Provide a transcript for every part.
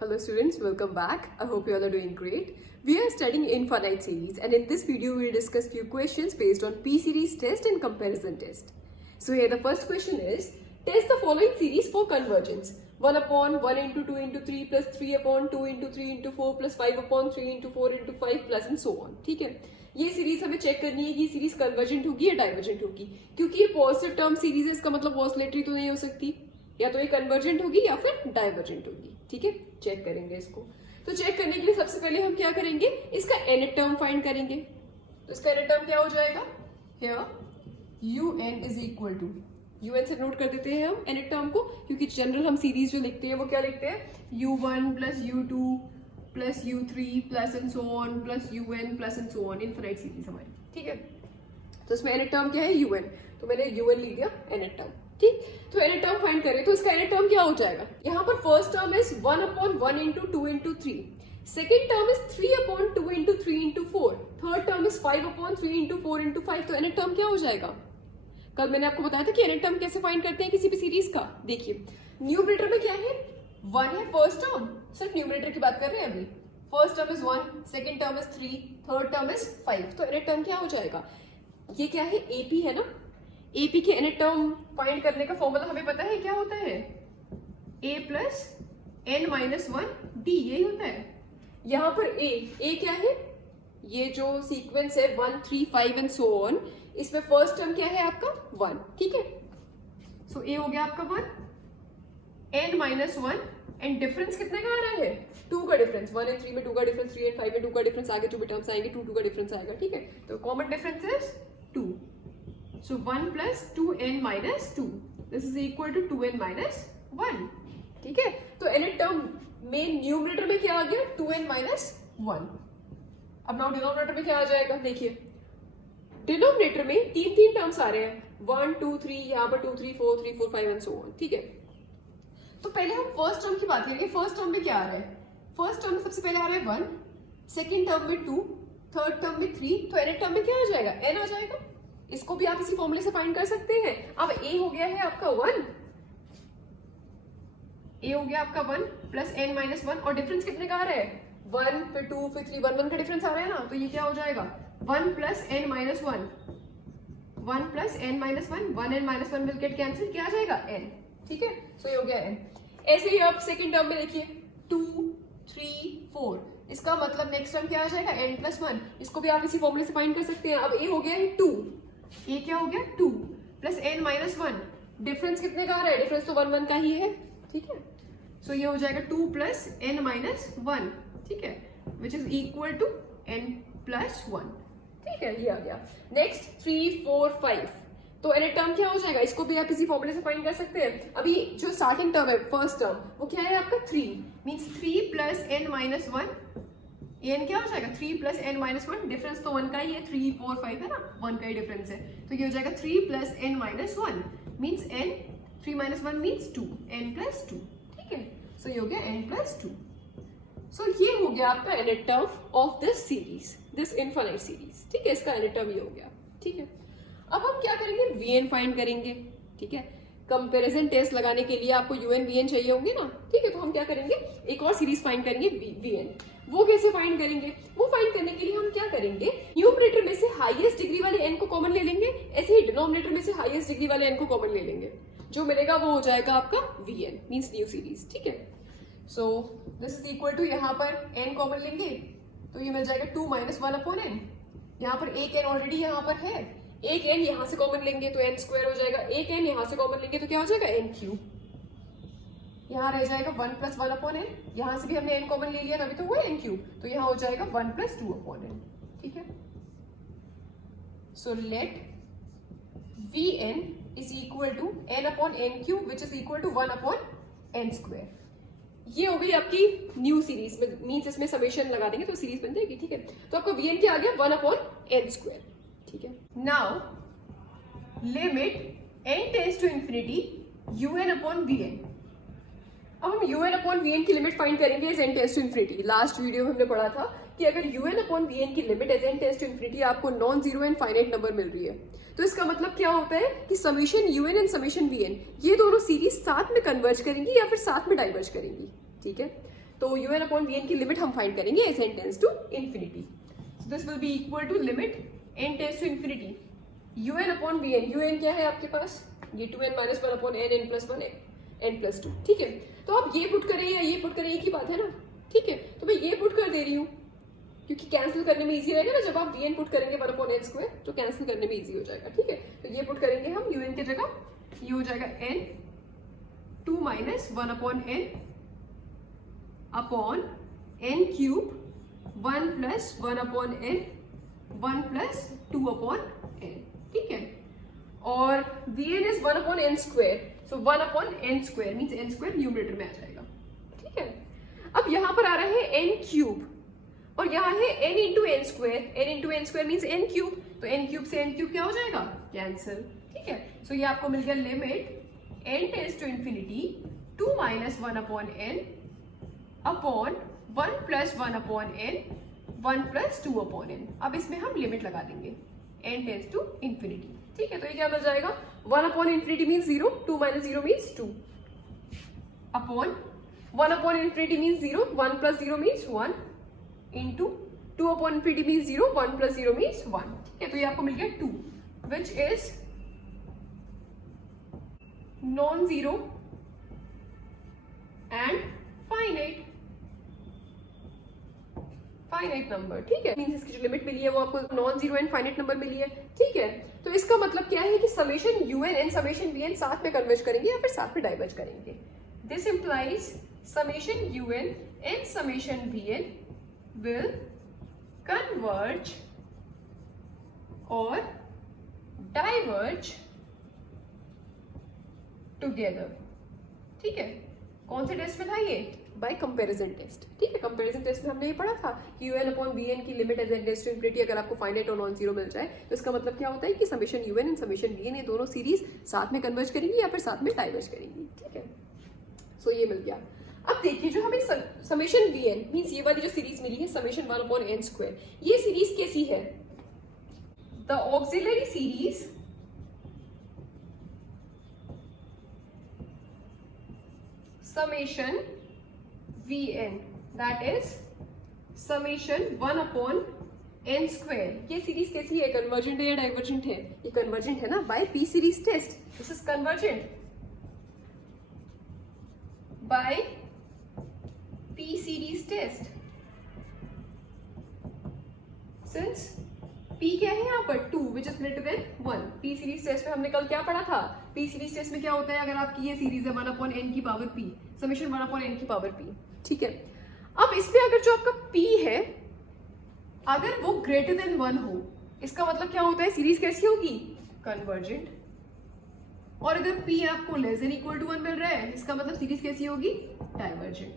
Hello students, welcome back. I hope you all are doing great. We are studying infinite series and in this video we will discuss few questions based on P-series test and comparison test. So here the first question is, test the following series for convergence. 1 upon 1 into 2 into 3 plus 3 upon 2 into 3 into 4 plus 5 upon 3 into 4 into 5 plus and so on. ठीक है, ये series हमें check करनी है कि ये series convergent होगी या डाइवर्जेंट होगी. क्योंकि ये पॉजिटिव टर्म सीरीज है, इसका मतलब ऑसिलेटरी तो नहीं हो सकती, या तो ये कन्वर्जेंट होगी या फिर डाइवर्जेंट होगी. ठीक है, चेक करेंगे इसको. तो चेक करने के लिए सबसे पहले हम क्या करेंगे, इसका nth टर्म फाइंड करेंगे. तो इसका nth टर्म क्या हो जाएगा, here un is equal to, un से नोट कर देते हैं हम nth टर्म को, क्योंकि जनरल हम सीरीज जो लिखते हैं वो क्या लिखते हैं, u1 plus u2 plus u3 plus and so on plus un plus and so on, infinite series हमारी. ठीक है, तो इसमें nth टर्म क्या है, un, तो मैंने un लिख दिया nth टर्म. ठीक, तो nth टर्म फाइंड करें तो इसका nth टर्म क्या हो जाएगा. यहाँ पर first term is 1 upon 1 into 2 into 3, second term is 3 upon 2 into 3 into 4, third term is 5 upon 3 into 4 into 5. तो nth टर्म क्या हो जाएगा. कल मैंने आपको बताया था कि nth टर्म कैसे फाइंड करते हैं किसी भी सीरीज का. देखिए न्यूमरेटर में क्या है, 1 है फर्स्ट टर्म, सिर्फ न्यूमरेटर की बात कर रहे हैं अभी. First term is 1, second term is 3, third term is 5. तो nth टर्म क्या हो जाएगा, ये क्या है, AP है ना. AP के nth टर्म फाइंड करने का फॉर्मूला हमें पता है क्या होता है, A plus n minus 1 D, यही होता है. यहाँ पर A क्या है, ये जो सीक्वेंस है 1 3 5 एंड सो ऑन, इसमें फर्स्ट टर्म क्या है आपका 1. ठीक है, सो A हो गया आपका 1, n माइनस 1 एंड डिफरेंस कितने का आ रहा है, 2 का डिफरेंस. 1 एंड 3 में 2 का डिफरेंस, 3 एंड 5 में 2 का डिफरेंस, आगे जो भी टर्म्स आएंगे 2 का डिफरेंस आएगा. ठीक है, तो common difference is 2. So 1 plus 2n minus 2. This is equal to 2n minus 1. ठीक है, तो nth टर्म में न्यूमरेटर में क्या आ गया, 2n minus 1. अब नाउ डिनोमिनेटर में क्या आ जाएगा, देखिए डिनोमिनेटर में तीन टर्म्स आ रहे हैं, 1 2 3, यहाँ पर 2 3 4 3 4 5 एंड सो ऑन. ठीक है, तो पहले हम फर्स्ट टर्म की बात करेंगे. फर्स्ट टर्म में क्या आ रहा है, फर्स्ट टर्म में सबसे पहले आ रहा है 1, सेकेंड टर्म में 2, थर्ड टर्म में 3, तो nth टर्म में क्या आ जाएगा, n आ जाएगा. इसको भी आप इसी फॉर्मूले से फाइंड कर सकते हैं. अब a हो गया है आपका 1, a हो गया आपका 1 प्लस n माइनस 1, और डिफरेंस कितने का आ रहा है, 1 फिर 2 फिर 3, 1 1 का डिफरेंस आ रहा है ना. तो ये क्या हो जाएगा, 1 plus n minus 1, 1 plus n minus 1, 1 n minus 1 will get cancel, क्या आ जाएगा n. ठीक है, सो ये हो गया n. ऐसे ही आप सेकेंड टर्म में देखिए 2 3 4, इसका मतलब नेक्स्ट टर्म क्या आ जाएगा, n प्लस 1. इसको भी आप इसी फॉर्मूले से फाइंड कर सकते हैं. अब a हो गया है 2, ये क्या हो गया 2 प्लस n माइनस 1, डिफरेंस कितने का आ रहा है, डिफरेंस तो 1 1 का ही है. ठीक है, सो ये हो जाएगा 2 प्लस n माइनस 1. ठीक है, which is equal to n plus 1. ठीक है, ये आ गया. नेक्स्ट 3 4 5, तो nth टर्म क्या हो जाएगा, इसको भी आप इसी फॉर्मूले से फाइंड कर सकते हैं. अभी जो स्टार्टिंग टर्म है फर्स्ट टर्म, वो क्या है आपका 3, means 3 plus n minus 1, n क्या हो जाएगा, 3 प्लस n माइनस 1, डिफरेंस तो 1 का ही है, 3 4 5 है ना, 1 का ही डिफरेंस है. तो ये हो जाएगा 3 plus n minus 1 means n, 3 minus 1 means 2, n plus 2. ठीक है, सो ये हो गया n प्लस 2. सो ये हो गया आपका nth term of this series, this infinite series. ठीक है, इसका nth टर्म ये हो गया. ठीक है, अब हम क्या करेंगे, vn फाइंड करेंगे. ठीक है, कंपैरिजन टेस्ट लगाने के लिए आपको un vn चाहिए होंगे ना. ठीक है, तो हम क्या करेंगे, एक और सीरीज फाइंड करेंगे vn. वो कैसे फाइंड करेंगे, वो फाइंड करने के लिए हम क्या करेंगे, न्यूमरेटर में से हाईएस्ट डिग्री वाले n को कॉमन ले लेंगे, ऐसे ही डिनोमिनेटर में से हाईएस्ट डिग्री वाले n को कॉमन ले लेंगे. जो मिलेगा वो हो जाएगा आपका vn, मींस न्यू सीरीज. ठीक है, so this is equal to, यहाँ पर n कॉमन लेंगे तो ये मिल जाएगा 2 माइनस 1 अपॉन n. यहाँ पर एक n ऑलरेडी यहाँ पर है, एक n यहाँ से कॉमन लेंगे तो n स्क्वायर हो जाएगा, एक n यहाँ से कॉमन लेंगे तो क्या हो जाएगा, n क्यूब. यहाँ रह जाएगा 1 प्लस 1 अपॉन n, यहाँ से भी हमने n कॉमन ले लिया तभी तो हुआ n क्यूब, तो यहाँ हो जाएगा 1 प्लस 2 अपॉन n. ठीक है, so let vn is equal to n upon n cube which is equal to 1 upon n square. ये हो गई आपकी न्यू सीरीज में, मीन्स इसमें समेशन लगा देंगे तो सीरीज बन जाएगी. ठीक है, तो आपका vn क्या आ गया, 1 अपॉन n स्क्वायर. ठीक है, now limit n tends to infinity un upon vn. अब हम un अपॉन vn की लिमिट फाइंड करेंगे as n tends to infinity. Last video में हमने पढ़ा था कि अगर un अपॉन vn की limit as n tends to infinity आपको non zero and finite number मिल रही है, तो इसका मतलब क्या होता है कि summation un and summation vn ये दोनों सीरीज साथ में कन्वर्ज करेंगी या फिर साथ में डाइवर्ज करेंगी. ठीक है, तो u N upon V N की लिमिट हम फाइंड करेंगे as n tends to infinity. So this will be equal to limit n tends to infinity u N upon we n. U n क्या है आपके पास, ये 2n minus one upon n, n plus one, n plus two. ठीक है, तो आप ये पुट करें या ये पुट करें, एक ही बात है ना. ठीक है, तो मैं ये पुट कर दे रही हूँ क्योंकि कैंसिल करने में इजी रहेगा ना. जब आप वी एन पुट करेंगे 1 अपॉन एन स्क्वायर तो कैंसिल करने में इजी हो जाएगा. ठीक है, तो ये पुट करेंगे हम यू एन की जगह, ये हो जाएगा n 2 minus 1 upon n cube 1 plus 1 upon n 1 plus 2 upon n. ठीक है, और v n is 1 upon n square, so 1 upon n square means n square numerator में आ जाएगा. ठीक है, अब यहां पर आ रहा है एन क्यूब और यहाँ है n into n square. n into n square means n cube, तो एन क्यूब से एन क्यूब क्या हो जाएगा, कैंसिल. ठीक है, सो ये आपको मिल गया limit n tends to infinity 2 minus 1 upon n upon 1 plus 1 upon n 1 plus 2 upon n. अब इसमें हम लिमिट लगा देंगे n टेंस टू इन्फिनिटी. ठीक है, तो ये क्या मिल जाएगा, 1 upon infinity means 0, 2 minus 0 means 2 upon 1 upon infinity means 0, 1 plus 0 means 1 into 2 upon infinity means 0, 1 plus 0 means 1. ठीक है, तो ये आपको मिल गया 2 which is non-zero and finite number. ठीक है, मीन्स इसकी जो लिमिट मिली है वो आपको non zero and finite number मिली है. ठीक है, तो इसका मतलब क्या है कि summation you N and summation we N साथ में कन्वर्ज करेंगे या फिर साथ में डाइवर्ज करेंगे. This implies summation you N and summation we n will converge or diverge together. ठीक है, कौन से टेस्ट में था ये, बाय कंपैरिजन टेस्ट. ठीक है, कंपैरिजन टेस्ट में हमने ये पढ़ा था कि U N upon V N की limit as N tends to infinity अगर आपको फाइनाइट और नॉन जीरो मिल जाए तो इसका मतलब क्या होता है कि summation you N and summation we n ये दोनों सीरीज साथ में कन्वर्ज करेंगी या फिर साथ में डाइवर्ज करेंगी. ठीक है, सो ये मिल गया. अब देखिए जो हमें समेशन वी एन मीन्स ये वाली जो सीरीज मिली है समेशन 1 अपॉन एन स्क्वायर, ये सीरीज कैसी है, the auxiliary series summation we n that is summation 1 upon n square. ये सीरीज कैसी है, कन्वर्जेंट है या डाइवर्जेंट है, ये कन्वर्जेंट है ना, by p series test. This is convergent by P series test. Since P क्या है यहाँ पर 2 which is greater than 1. P series test में हमने कल क्या पढ़ा था, P series test में क्या होता है, अगर आपकी ये सीरीज है 1 अपॉन n की पावर P, समेशन 1 अपॉन n की पावर P. ठीक है, अब इसमें अगर जो आपका P है अगर वो ग्रेटर देन 1 हो, इसका मतलब क्या होता है, सीरीज कैसी होगी, कन्वर्जेंट. और अगर P आपको लेस देन इक्वल टू 1 मिल रहा है, इसका मतलब सीरीज कैसी होगी, डाइवर्जेंट.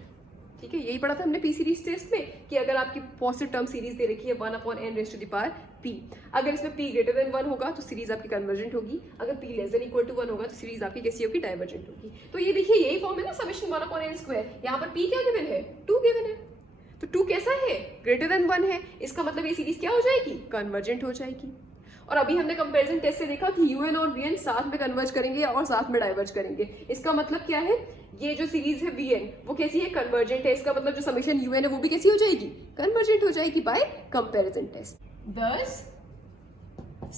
ठीक है, यही पढ़ा था हमने पी सीरीज टेस्ट में कि अगर आपकी पॉजिटिव टर्म सीरीज दे रखी है 1 upon n raise to the power p, अगर इसमें p ग्रेटर देन 1 होगा तो सीरीज आपकी कन्वर्जेंट होगी, अगर p less than equal to 1 होगा तो सीरीज आपकी कैसी होगी, डाइवर्जेंट होगी. तो ये देखिए यही फॉर्म है ना समेशन 1 अपॉन एन स्क्वायर. यहाँ पर p क्या गिवन है, 2 गिवन है, तो 2 कैसा है, ग्रेटर देन 1 है, इसका मतलब ये सीरीज क्या हो जाएगी, कन्वर्जेंट हो जाएगी. और अभी हमने कंपैरिजन टेस्ट से देखा कि यूएन और वीएन साथ में कन्वर्ज करेंगे और साथ में डाइवर्ज करेंगे. इसका मतलब क्या है, ये जो सीरीज है वीएन वो कैसी है, कन्वर्जेंट है. इसका मतलब जो समेशन यूएन है वो भी कैसी हो जाएगी, कन्वर्जेंट हो जाएगी by comparison test. This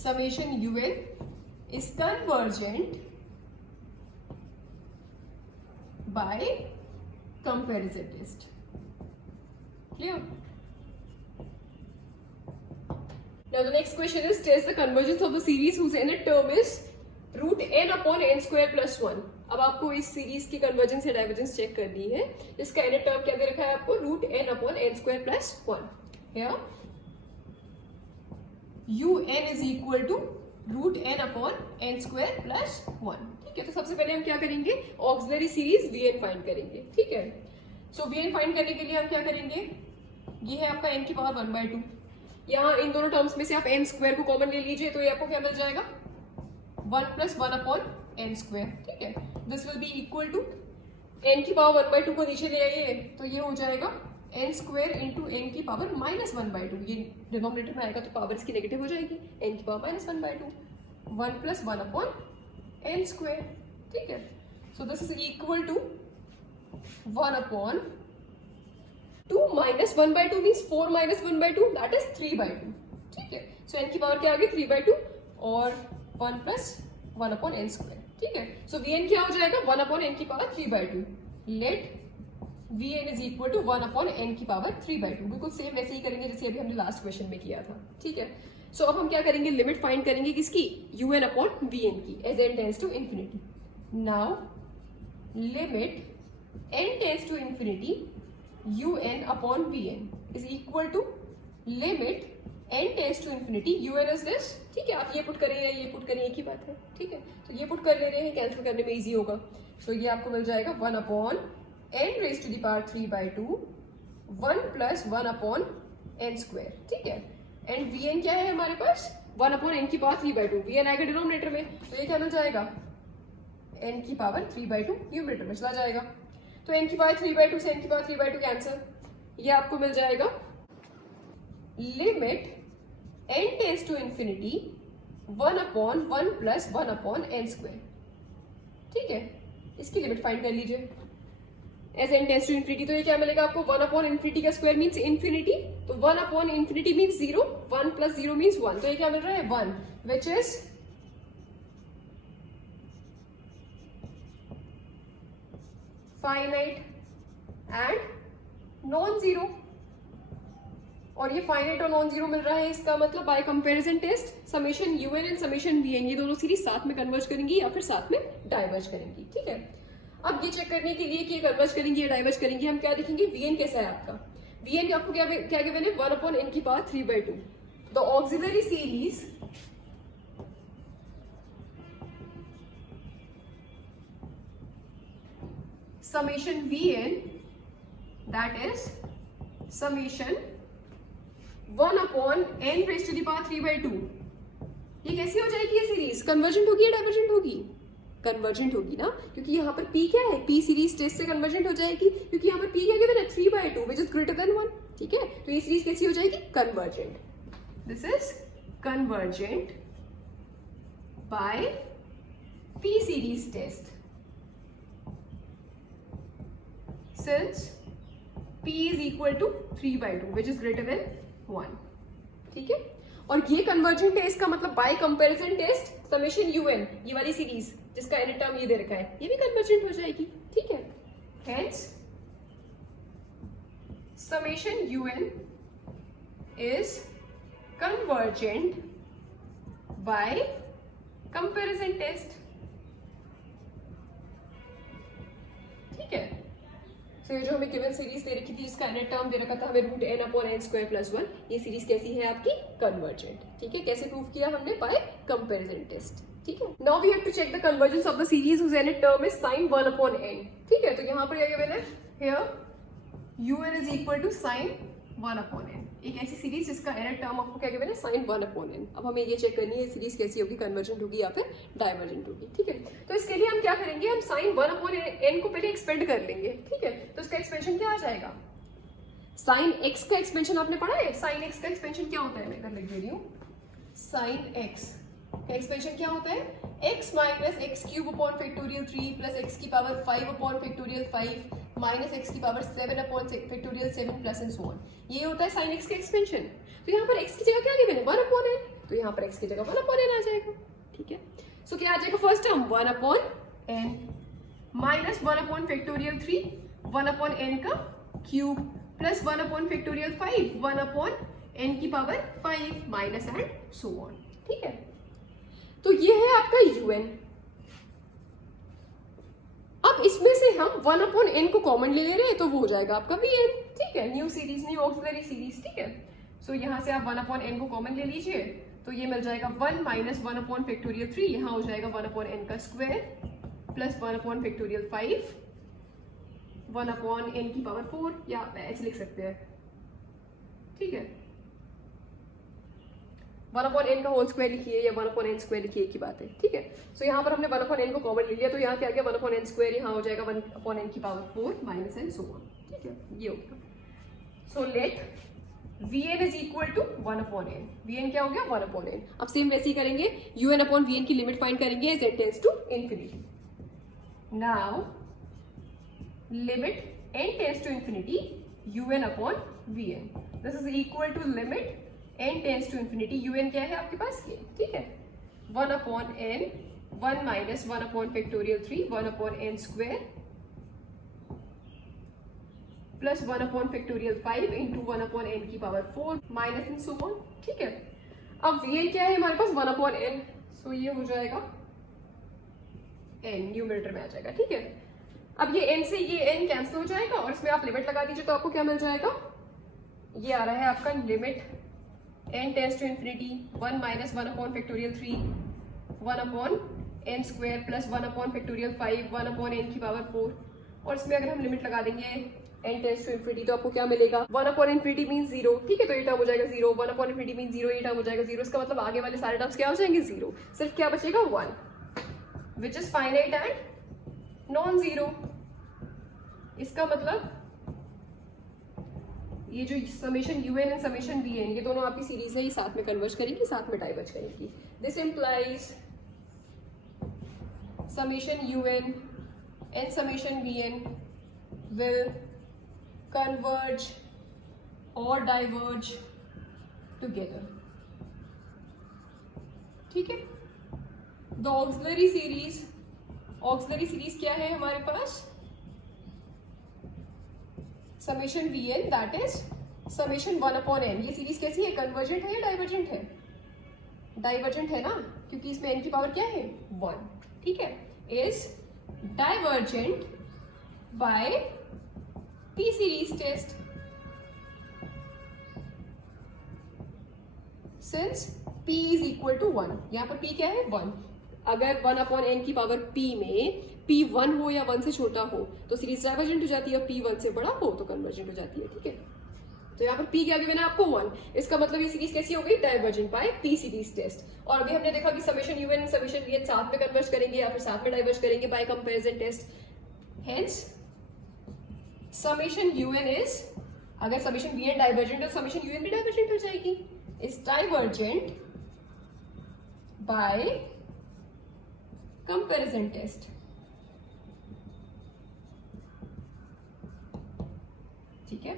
summation u n is convergent by comparison test. Clear? Now the next question is test the convergence of the series whose nth term is root n upon n square plus 1. अब आपको इस series की convergence या divergence check करनी है. इसका nth term क्या दे रखा है आपको, root n upon n square plus 1. Here un is equal to root n upon n square plus 1. ठीक है, तो सबसे पहले हम क्या करेंगे, ऑक्सिलरी सीरीज vn फाइंड करेंगे. ठीक है, सो vn फाइंड करने के लिए हम क्या करेंगे, ये है आपका n की पावर 1/2. यहाँ इन दोनों टर्म्स में से आप n स्क्वायर को कॉमन ले लीजिए तो ये आपको क्या मिल जाएगा, 1 प्लस 1 अपॉन n स्क्वायर. ठीक है, this will be equal to n की पावर 1/2 को नीचे ले आइए तो ये हो जाएगा n स्क्वायर इंटू n की पावर -1/2. ये डिनोमिनेटर में आएगा तो पावर इसकी नेगेटिव हो जाएगी, n की power -1/2, 1 plus 1 upon n square. ठीक है, so this is equal to 1 upon minus 1/2 means 4 minus 1/2 that is 3/2. ठीक है, सो n की पावर क्या आ गई 3/2 और 1 प्लस 1/n². ठीक है, सो Vn क्या हो जाएगा 1/n की power 3/2. Let Vn is equal to 1/n की पावर 3/2. बिल्कुल सेम वैसे ही करेंगे जैसे अभी हमने लास्ट क्वेश्चन में किया था. ठीक है, सो अब हम क्या करेंगे, लिमिट फाइंड करेंगे किसकी, un/Vn की as n tends to infinity. Now limit n tends to infinity un/Vn is equal to limit n tends to infinity un is this. ठीक है, आप ये पुट करें या ये पुट करें एक ही बात है. ठीक है, तो ये पुट कर ले रहे हैं, कैंसिल करने में इजी होगा. तो ये आपको मिल जाएगा 1/n raised to the power 3/2 1 plus 1/n². ठीक है, एंड Vn क्या है हमारे पास 1/n की पावर 3/2. Vn आएगा डिनोमिनेटर में, तो ये क्या मिल जाएगा n की पावर 3/2 न्यूमरेटर में चला जाएगा. तो n की पावर 3/2 से n की पावर 3/2 कैंसिल. ये आपको मिल जाएगा limit n tends to infinity 1/1 plus 1/n². ठीक है, इसकी लिमिट फाइंड कर लीजिए as n tends to infinity. तो ये क्या मिलेगा आपको 1/infinity का स्क्वायर मीन्स इंफिनिटी. तो 1/infinity मीन्स 0, 1 प्लस 0 मीन्स 1. तो ये क्या मिल रहा है 1 which is finite and non zero. और ये फाइनाइट और नॉन जीरो मिल रहा है, इसका मतलब by comparison test summation un and summation Vn ये दोनों सीरीज साथ में कन्वर्ज करेंगी या फिर साथ में डाइवर्ज करेंगी. ठीक है, अब ये चेक करने के लिए कि कन्वर्ज करेंगे या डाइवर्ज करेंगे, हम क्या देखेंगे Vn कैसा है आपका. Vn आपको क्या गिवन है 1/n की power 3/2. The auxiliary series summation Vn that is summation 1/n raised to the power 3/2. ये कैसी हो जाएगी ये सीरीज, कन्वर्जेंट होगी या डाइवर्जेंट होगी, कन्वर्जेंट होगी ना, क्योंकि यहाँ पर P क्या है, P सीरीज टेस्ट से कन्वर्जेंट हो जाएगी, क्योंकि यहाँ पर P क्या गिवन है 3/2 विच इज ग्रेटर देन 1. ठीक है, तो ये सीरीज कैसी हो जाएगी convergent. This is convergent by P series test since P is equal to 3/2 which is greater than 1. ठीक है, और ये कन्वर्जेंट है, इसका मतलब by comparison test summation un ये वाली सीरीज जिसका n टर्म ये दे रखा है ये भी कन्वर्जेंट हो जाएगी. ठीक है, hence summation un is convergent by comparison test. ठीक है, तो ये जो हमें गिवन सीरीज दे रखी थी इसका n टर्म दे रखा था हमें √n/n² + 1. ये सीरीज कैसी है आपकी कन्वर्जेंट. ठीक है, कैसे प्रूव किया हमने बाय कंपैरिजन टेस्ट. ठीक है, now we have to check the convergence of the series whose n term is sin 1/n. ठीक है, तो यहाँ पर क्या गिवन है here un is equal to sin 1/n. एक ऐसी सीरीज जिसका n टर्म आपको क्या गिवन है sin 1/n. अब हमें ये चेक करनी है सीरीज कैसी होगी, कन्वर्जेंट होगी या फिर डाइवर्जेंट होगी. ठीक है, तो इसके लिए हम क्या करेंगे, हम sin 1/n को पहले एक्सपेंड कर लेंगे. ठीक है, तो इसका एक्सपेंशन क्या आ जाएगा, sin x का एक्सपेंशन आपने पढ़ा है. sin x का एक्सपेंशन क्या होता है, मैं इधर लिख दे रही हूँ. sin x का एक्सपेंशन क्या होता है, x minus x³ 3 plus x की पावर 5/5 माइनस x की power 7/7 plus and so on. ये होता है sin x का एक्सपेंशन. तो यहाँ पर x की जगह क्या गिवन है 1/n, तो यहाँ पर x की जगह 1/n आ जाएगा. ठीक है, सो क्या आ जाएगा first term 1/n minus 1/3 1/n का क्यूब प्लस 1/5 1/n की power 5 minus and so on. ठीक है, तो ये है आपका un. अब इसमें से हम 1/n को कॉमन ले रहे हैं तो वो हो जाएगा आपका Vn. ठीक है, new series, new auxiliary series. ठीक है, सो यहाँ से आप 1/n को कॉमन ले लीजिए तो ये मिल जाएगा 1 माइनस 1/3. यहाँ हो जाएगा 1/n का स्क्वायर प्लस 1/5 1/n की पावर 4, या ऐसे लिख सकते हैं. ठीक है, 1/n का होल स्क्वायर लिखिए या 1/n² लिखिए, एक ही बात है. ठीक है, सो यहाँ पर हमने 1/n को कॉमन ले लिया तो यहाँ क्या आ गया 1/n², यहाँ हो जाएगा 1/n की power 4 minus and so on. ठीक है, ये हो गया. So let Vn is equal to 1/n. Vn क्या हो गया 1/n. अब सेम वैसे ही करेंगे, un/Vn की लिमिट फाइंड करेंगे as n tends to infinity. Now limit n tends to infinity un upon vn. This is equal to limit n tends to infinity. un क्या है आपके पास ये, ठीक है, 1 upon n, 1 minus 1 upon factorial 3, 1 upon n square plus 1 upon factorial 5 into 1 upon n की power 4 minus and so on, ठीक है. अब vn क्या है हमारे पास 1 upon n, so ये हो जाएगा n, न्यूमरेटर में आ जाएगा, ठीक है. अब ये n से ये n कैंसिल हो जाएगा और इसमें आप लिमिट लगा दीजिए तो आपको क्या मिल जाएगा, ये आ रहा है आपका limit n tends to infinity 1 minus 1 upon factorial 3 1 upon n square plus 1 upon factorial 5 1 upon n की पावर 4 और इसमें अगर हम लिमिट लगा देंगे n टेंड्स टू इंफिनिटी तो आपको क्या मिलेगा, 1 अपॉन इंफिनिटी मीन 0, ठीक है, तो ये टर्म हो जाएगा 0, 1 अपॉन इंफिनिटी मीन 0, ये टर्म हो जाएगा 0. इसका मतलब आगे वाले सारे टर्म्स क्या हो जाएंगे 0, सिर्फ क्या बचेगा 1 which is finite and non zero. इसका मतलब ये जो summation un and summation vn ये दोनों आपकी सीरीज है, ये साथ में कन्वर्ज करेंगी, साथ में डाइवर्ज करेंगी. This implies summation un and summation vn will converge और डाइवर्ज टुगेदर, ठीक है. द ऑक्सिलरी सीरीज क्या है हमारे पास, summation vn that is summation 1 upon n. ये सीरीज कैसी है, कन्वर्जेंट है या डाइवर्जेंट है, डाइवर्जेंट है ना, क्योंकि इसमें n की पावर क्या है 1, ठीक है. Is divergent by p series test since p is equal to 1. यहाँ पर p क्या है 1. अगर 1 अपॉन n की पावर p में p 1 हो या 1 से छोटा हो तो सीरीज डाइवर्जेंट हो जाती है, और p 1 से बड़ा हो तो कन्वर्जेंट हो जाती है, ठीक है. तो यहाँ पर p क्या गिवन है आपको 1. इसका मतलब ये सीरीज कैसी हो गई, divergent by p series test. और अभी हमने देखा कि summation un and summation vn साथ में कन्वर्ज करेंगे या फिर साथ में डाइवर्ज करेंगे by comparison test. Hence summation un is, अगर समेशन vn डाइवर्जेंट है तो समेशन un भी डाइवर्जेंट हो जाएगी, is divergent by comparison test, ठीक है.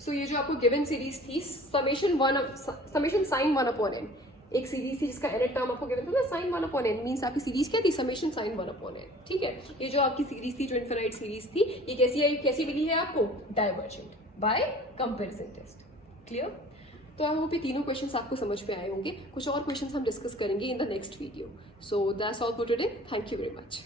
सो ये जो आपको गिवन सीरीज थी समेशन साइन 1 अपॉन n, एक सीरीज थी जिसका nth टर्म आपको गिवन था साइन 1 अपॉन n, मींस आपकी सीरीज क्या थी, समेशन साइन 1 अपॉन n, ठीक है. ये जो आपकी सीरीज थी जो इनफिनाइट सीरीज थी, ये कैसी आई, कैसी मिली है आपको, divergent by comparison test. Clear. तो आई होप ये तीनों क्वेश्चंस आपको समझ में आए होंगे. कुछ और क्वेश्चंस हम डिस्कस करेंगे in the next video. So that's all for today. Thank you very much.